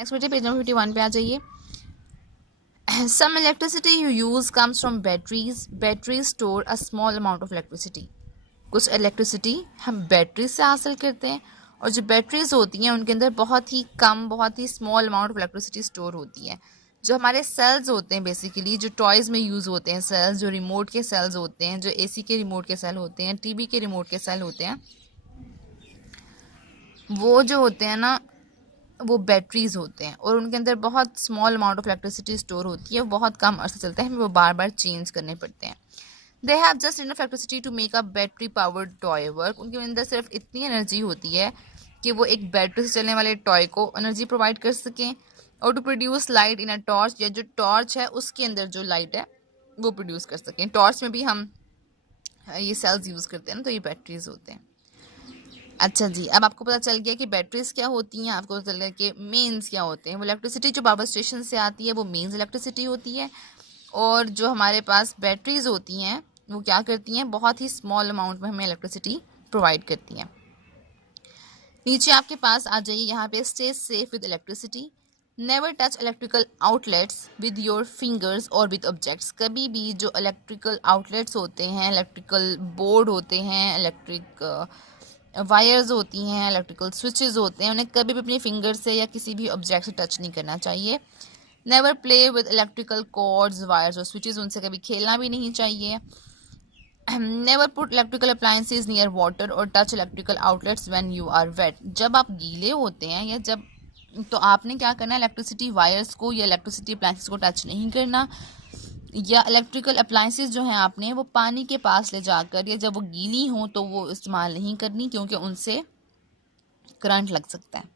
Next बेटे page number 51 पे आ जाइए। Some electricity you use comes from batteries. Batteries store a small amount of electricity. कुछ electricity हम battery से हासिल करते हैं और जो बैटरीज होती हैं उनके अंदर बहुत ही कम, बहुत ही small amount of electricity store होती है। जो हमारे सेल्स होते हैं, बेसिकली जो टॉयज़ में यूज़ होते हैं सेल्स, जो रिमोट के सेल्स होते हैं, जो एसी के रिमोट के सेल होते हैं, टीवी के रिमोट के सेल होते हैं, वो जो होते हैं ना, वो बैटरीज होते हैं और उनके अंदर बहुत small amount of electricity store होती है। बहुत कम अर्सा चलता है, हमें वो बार बार चेंज करने पड़ते हैं। They have just enough electricity to make a battery powered toy work. उनके अंदर सिर्फ इतनी एनर्जी होती है कि वो एक बैटरी से चलने वाले टॉय को एनर्जी प्रोवाइड कर सकें और to produce light in a torch, या जो टॉर्च है उसके अंदर जो लाइट है वो प्रोड्यूस कर सकें। टॉर्च में भी हम ये सेल्स यूज़ करते हैं ना, तो ये बैटरीज होते हैं। अच्छा जी, अब आपको पता चल गया कि बैटरीज क्या होती हैं, आपको पता चल गया कि मेन्स क्या होते हैं। वो इलेक्ट्रिसिटी जो पावर स्टेशन से आती है वो मेन्स इलेक्ट्रिसिटी होती है, और जो हमारे पास बैटरीज होती हैं वो क्या करती हैं, बहुत ही स्मॉल अमाउंट में हमें इलेक्ट्रिसिटी प्रोवाइड करती हैं। नीचे आपके पास आ जाइए, यहाँ पे stay safe with electricity. Never touch electrical outlets with your fingers और विद ऑब्जेक्ट्स। कभी भी जो इलेक्ट्रिकल आउटलेट्स होते हैं, इलेक्ट्रिकल बोर्ड होते हैं, इलेक्ट्रिक वायर्स होती हैं, इलेक्ट्रिकल स्विचेस होते हैं, उन्हें कभी भी अपने फिंगर से या किसी भी ऑब्जेक्ट से टच नहीं करना चाहिए। Never play with electrical cords, wires और स्विचेस, उनसे कभी खेलना भी नहीं चाहिए। Never put electrical appliances near water और touch electrical outlets when you are wet. जब आप गीले होते हैं या जब, तो आपने क्या करना है, इलेक्ट्रिसिटी वायर्स को या इलेक्ट्रिसिटी अप्लायंसेज को टच नहीं करना, या इलेक्ट्रिकल अप्लायंसेज जो हैं आपने वो पानी के पास ले जाकर, या जब वो गीली हों तो वो इस्तेमाल नहीं करनी, क्योंकि उनसे करंट लग सकता है।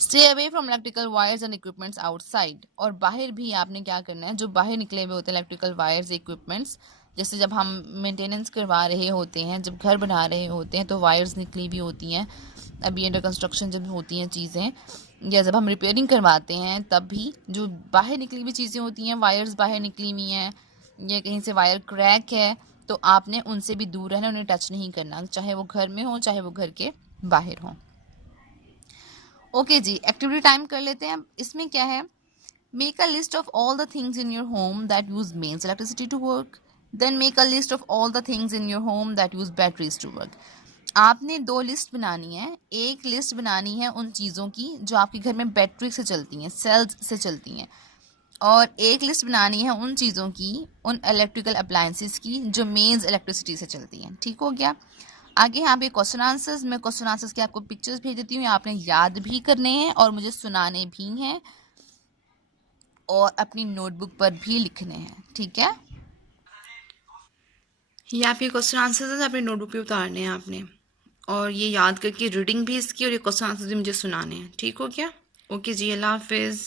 Stay away from electrical wires and equipments outside. और बाहर भी आपने क्या करना है, जो बाहर निकले हुए होते हैं इलेक्ट्रिकल वायर्स इक्विपमेंट्स, जैसे जब हम मेंटेनेंस करवा रहे होते हैं, जब घर बना रहे होते हैं तो वायर्स निकली भी होती हैं, अभी अंडर कंस्ट्रक्शन जब होती हैं चीज़ें, या जब हम रिपेयरिंग करवाते हैं तब भी जो बाहर निकली हुई चीज़ें होती हैं, वायर्स बाहर निकली हुई हैं या कहीं से वायर क्रैक है, तो आपने उनसे भी दूर रहना, उन्हें टच नहीं करना, चाहे वो घर में हो चाहे वो घर के बाहर हो। ओके जी, एक्टिविटी टाइम कर लेते हैं। इसमें क्या है, make a list of all the things in your home that use mains electricity to work. Then make a list of all the things in your home that use batteries to work. आपने दो list बनानी है। एक list बनानी है उन चीज़ों की जो आपके घर में बैटरी से चलती हैं, सेल्स से चलती हैं, और एक लिस्ट बनानी है उन चीज़ों की, उन इलेक्ट्रिकल अप्लायंसेस की जो मेन्स इलेक्ट्रिसिटी से चलती हैं। ठीक हो गया। आगे यहाँ पे क्वेश्चन आंसर्स, मैं क्वेश्चन आंसर्स के आपको पिक्चर्स भेज देती हूँ, आपने याद भी करने हैं और मुझे सुनाने भी हैं और अपनी नोटबुक पर भी लिखने हैं। ठीक है, ये आपके क्वेश्चन आंसर्स अपनी नोटबुक पे उतारने हैं आपने, और ये याद करके रीडिंग भी इसकी, और ये क्वेश्चन आंसर्स भी मुझे सुनाने हैं। ठीक हो गया। ओके जी, अल्लाह हाफिज़।